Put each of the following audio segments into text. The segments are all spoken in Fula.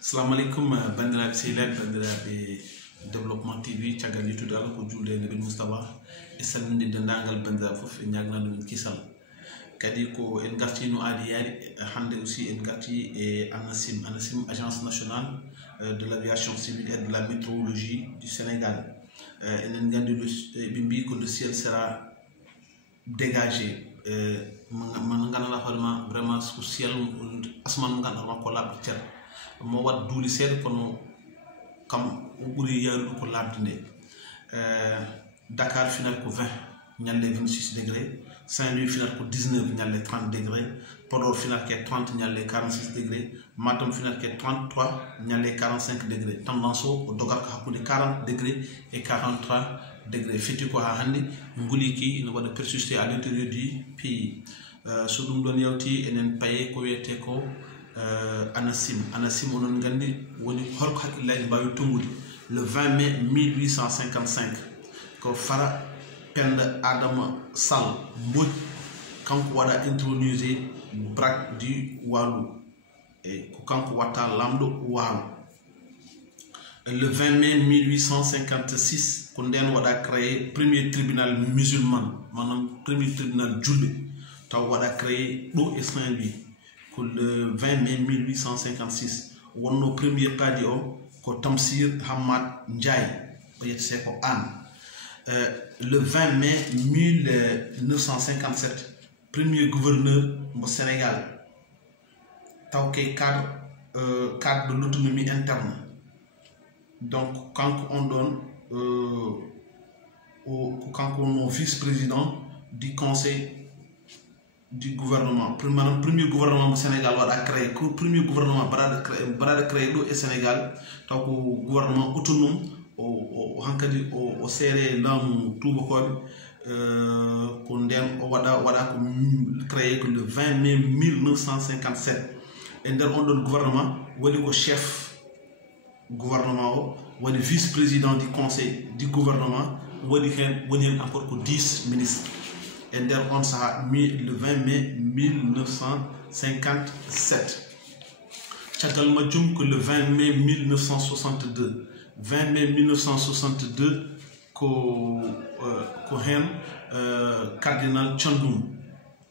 Assalamu alaikum bandiraɓe sehilaɓe bandiraɓe développement tv caggal yittude Allah ko julde nabi Moustapha e salminde dendagal bandiraɓe foof e ñagnade min kisal kadi ko en garti no aadi yaari hande aussi en garti e ANACIM agence nationale de l'aviation civile et de la météorologie du Sénégal. Enen gandi ɓe mbi ko le ciel sera dégagé man ganduɗa hoorema vraiment ko ciel asman mo ganduɗa ko labɗo ceer mo wat duuli seeɗa kono kam o ɓuuri yaarude ko labde nde Dakar final ko 20 ñalle 26 degré, Saint-Louis final ko 19 ñalle 30 degré, Podor final ke 30 ñalle 46 degré, Matam final ke 33 ñalle 45 degré. Tendance o dogat ko hakkude 40 degré et 43 degré. Feti ko ha hande nguliki ne waɗa persister à l'intérieur du pays. So ɗum ɗon yawti enen paye ko wiyete ko ANACIM onon gandi woni holko hakkillaji mbawi tongude le 20 mai 1855 ko Fara Penda Adama Sall Mbodj kanko waɗa intronisé BRAC du Waalo e ko kanko watta lamɗo Waalo. Le 20 mai 1856 ko nden waɗa créé premier tribunal musulman manam premier tribunal julɓe taw waɗa créé ɗo e Saint-Louis ko le 20 mai 1856 wonno premier qadi o ko Tamsir Hamad Ndiaye o yetete ko Anne. Le 20 mai 1957 premier gouverneur au Sénégal taw ke cadre de l'autonomie interne. Donc quand on donne quand on est vice-président du conseil du gouvernement, premier gouvernement au Sénégal a créé, le premier gouvernement a créé au Sénégal, donc le gouvernement autonome au serré l'âme tout le créé le 20 mai 1957. Et dans le gouvernement, le chef gouvernement, le vice-président du conseil du gouvernement, il y a encore 10 ministres. Et on s'est mis le 20 mai 1957. Tchatal Madjoum que le 20 mai 1962. 20 mai 1962, cardinal Tchandoum,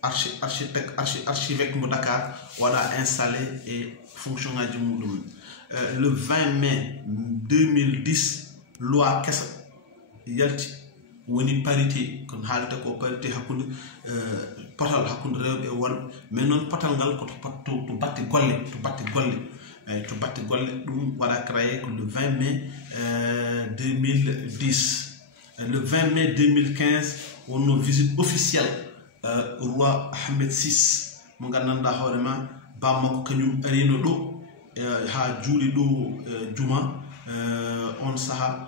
archevêque de Dakar, a installé et fonctionné du monde. Le 20 mai 2010, loi Kessa Yalti. Woni parité kon haalata ko parité hakkunde patal hakkunde rewɓe e worɓe mais noon patal ngal ko to batte golle ɗum waɗa créé ko le 20 mai 2010. Le 20 mai 2015 wonno visite officielle roi Ahmed VI mo gandanɗa hoorema bammakko kañum arino ɗo ha juuli ɗo juma on saaha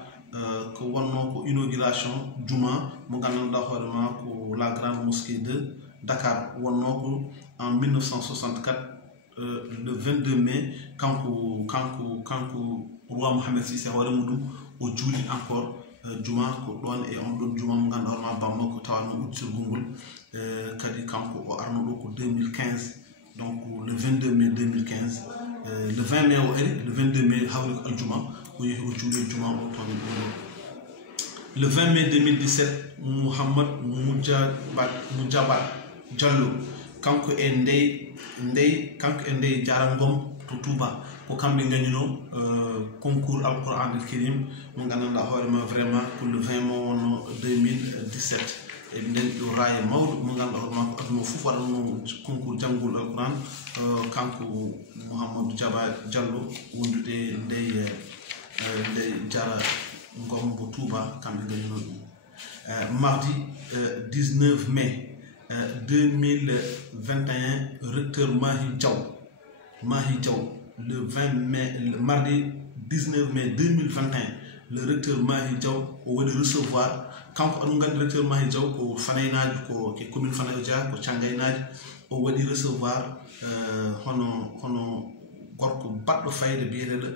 ko wonno ko inauguration juma mo gandanɗa hoorema ko la grande mosquée de Dakar wonno ko en 1964 le 22 mai kanko roi Mohamed VI hoore muɗum o juuli encore juma ko ɗon e on ɗon juma mo ganduɗa hoorema bammakko tawanno udditol kadi kanko o arno ɗo ko 2015. Donc le 22 mai 2015 le 20 mai o ari le 22 mai hawri ko aljuma o yehi o juuli juma o toon. Le 20 mai 2017 Mouhamad Moudjabat Diallo kanko e ndey jarangom to Touba ko kamɓe gagnino concours Alquran al Karim mo gandanɗa hoorema vraiment ko le 20 mo wonno 2017 e nden ɗo raye mawɗo mo ganduɗa hoorema ko aduna fof waɗanno concours janngol Alquran kanko Mouhamadou Diallo wondude ndey jara ngom bo Touba kamɓe gagnino ɗum. Mardi 19 mai 2021 recteur Mahi Diaw le 20 mai mardi 19 mai 2021 le recteur Mahi Diaw o waɗi recevoir kanko aɗum gandi recteur Mahi Diaw ko Fanaynaji ko ke commune Fanayodia ko Thiangaynaji o waɗi recevoir hono gorko baɗɗo fayde biyeteɗo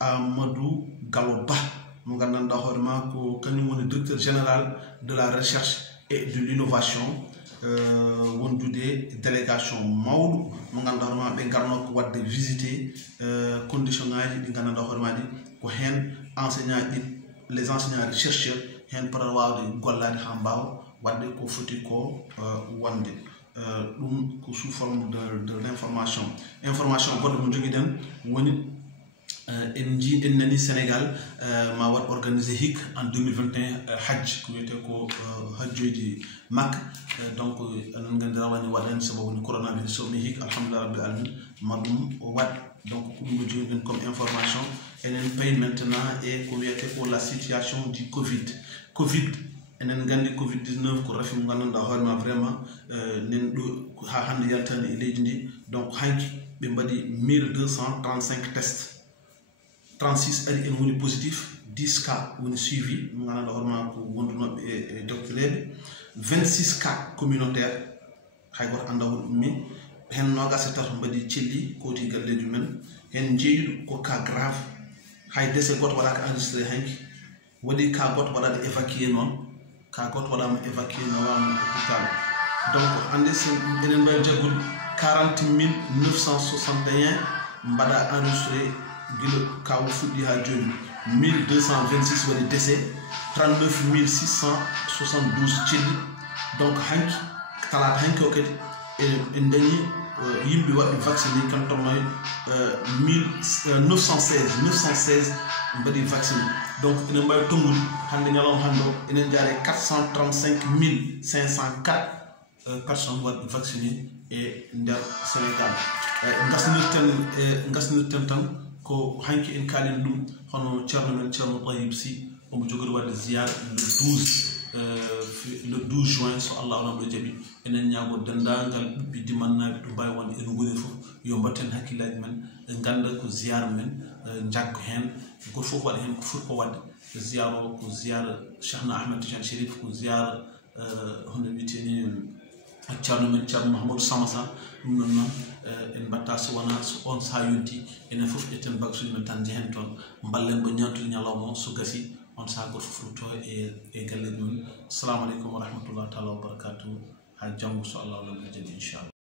Amadou Gallo Ba mo gandanɗa hoorema ko kañum woni directeur général de la recherche et de l'innovation wondude délégation mawɗo mo ganduɗa hoorema ɓe garno ko wadde visiter condition ngaji ɗi gandanɗa hoore maɗi ko hen enseignant ɗi les enseignants chercheurs hen para wawde gollade ha mbawa wadde ko foti ko wonde ɗum ko sous forme de l'information goɗɗo mo joguiɗen woni en nani Sénégal ma wat organisé hik en 2021 hajj ko wiyete ko hajjoji makka donc anen gandi rawani waɗen sababu ni coronavirus somi hik alhamdulillah rabbil alamin ma ɗum wat donc ko ɗum ɗo joguiɗen comme information enen payi maintenant e ko wiyete ko la situation du covid enen gandi covid 19 ko rafi mo gandanɗa hoorema vraiment nen ɗo ha hande yaltani e leydi ndi donc hanki ɓe mbaɗi 1235 tests 36 ari en woni positif 10 cas woni suivi mo gandanɗa hoorema ko wondunoɓe e docteur 26 cas communautaire hay goto anda hol ummi hen nogas e tato mbaɗi celli koti galleji men hen jeeyiɗo ko cas grave hay décès goto waɗaka enregistré hanki waɗi cas goto waɗade évacué noon cas goto waɗama évacué nowama hôpital donc ande so enen mbawi jaggude 40 961 mbaɗa enregistré guila kawo fuɗɗi ha joni 1226 waɗi décès 39 672 celli donc hanki talata hanki o kadi en dañi yimɓe waɗɓe vacciné kan tolnoy 916 mbaɗi vacciné donc enen mbawi tongude hande ñalawma hande o enen jaare 435 504 personnes waɗɓe vacciné e nder Sénégal gasnirten tan ko hanki en kalin ɗum hono ceerno men ceerno Tayib Sy omo jogori wadde ziyara le 12 juin so Allah olamɗo jaaɓi enen ñaago dendagal ɓiɓɓe dimannaɓe ɗo mbawi wonde eno goni fof yo mbatten hakkillaji men ganda ko ziyara men jaggo hen goto fof waɗa hen ko foti ko wadde ziyara o ko ziyara Cheikhna Ahmed Tidiane Chérif ko ziyara hono witeni ceerno men ceerno Mouhamadou Samassa ɗum ɗon noon en mbatta so wona so on saha yonti enen fof ƴetten bagsuji men tan jehen toon ballen mo ñantude ñalawma o so gasi on saha goto fof rutto e galleji mum. Assalamu aleykum wa rahmatullahi taala wa barakatuhu ha janggo so Allah wala jaɓi inchallah.